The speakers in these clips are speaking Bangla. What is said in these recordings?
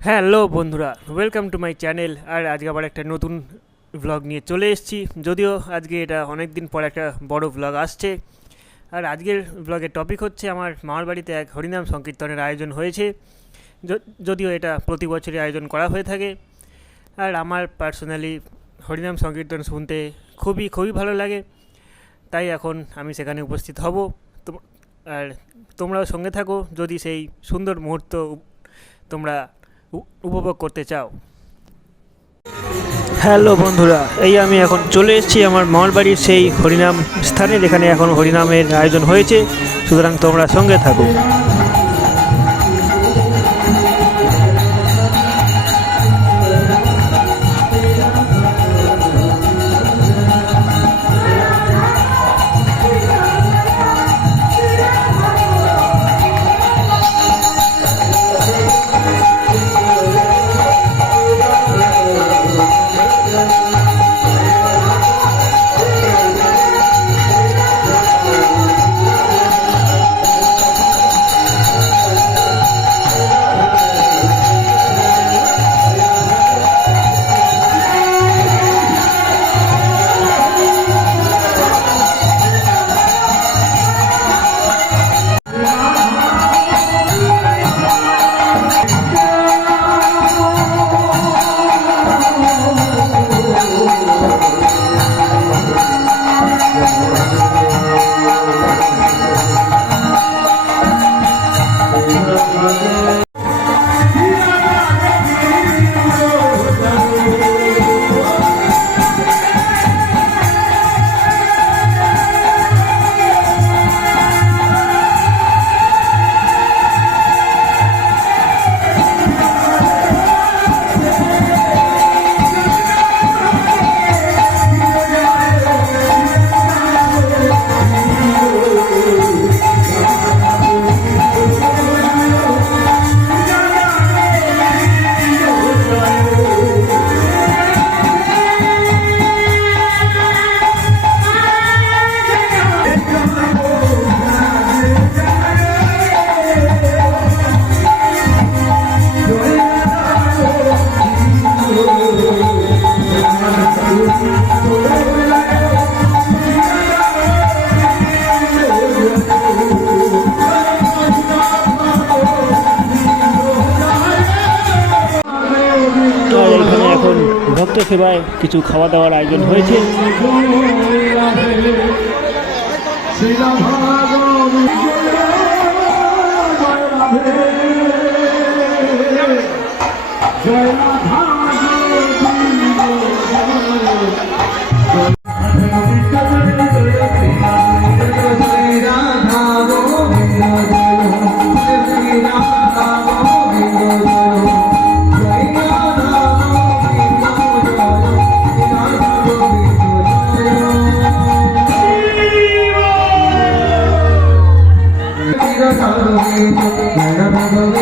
হ্যালো বন্ধুরা ওয়েলকাম টু মাই চ্যানেল আর আজকে আবার একটা নতুন ভ্লগ নিয়ে চলে এসেছি। যদিও আজকে এটা অনেক দিন পর একটা বড় ভ্লগ আসছে। আর আজকের ভ্লগের টপিক হচ্ছে আমার মামার বাড়িতে এক হরিনাম সংকীর্তনের আয়োজন হয়েছে। যদিও এটা প্রতি বছরই আয়োজন করা হয়ে থাকে। আর আমার পার্সোনালি হরিনাম সংকীর্তন শুনতে খুবই খুবই ভালো লাগে। তাই এখন আমি সেখানে উপস্থিত হব। আর তোমরাও সঙ্গে থাকো। যদি সেই সুন্দর মুহূর্ত তোমরা উপভোগ করতে চাও। হ্যালো বন্ধুরা, এই আমি এখন চলে এসেছি আমার মামার বাড়ির সেই হরিনাম স্থানে, যেখানে এখন হরিনামের আয়োজন হয়েছে। সুতরাং তোমরা সঙ্গে থাকো। আর সেবায় কিছু খাওয়া দাওয়ার আয়োজন হয়েছে। ಗಣಪತಿ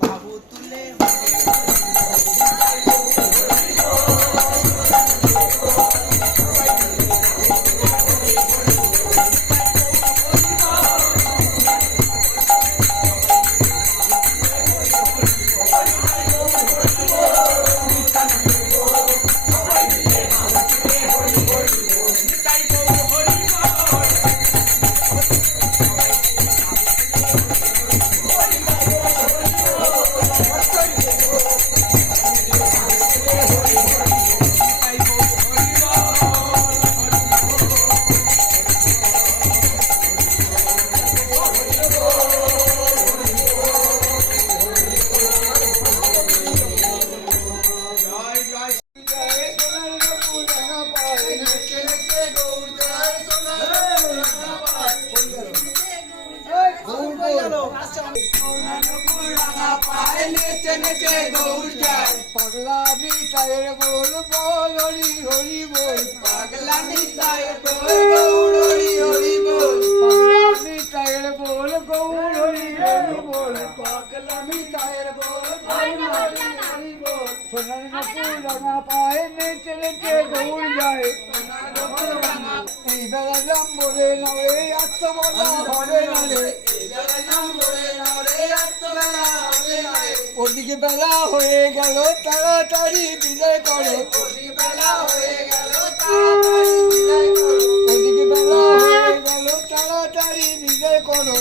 মিলে বাহু তুলে পাগলা মিঠাইয়ের বল বল হরি হরি বল পাগলা নিতাই গৌর হরি হরি বল পাগলা মিঠাইয়ের বল গৌর হরি হরি বল পাগলা বল হরি বল সোনার নকুল রাঙা পায়ে নেচে নেচে গৌর যায় এই বেলা নাম বলে নড়ে আত্মবলা হবে না রে ওদিকে বেলা হয়ে গেল তাড়াতাড়ি বিদায় করো। ওদিকে বেলা হয়ে গেল তাড়াতাড়ি বিদায় করো।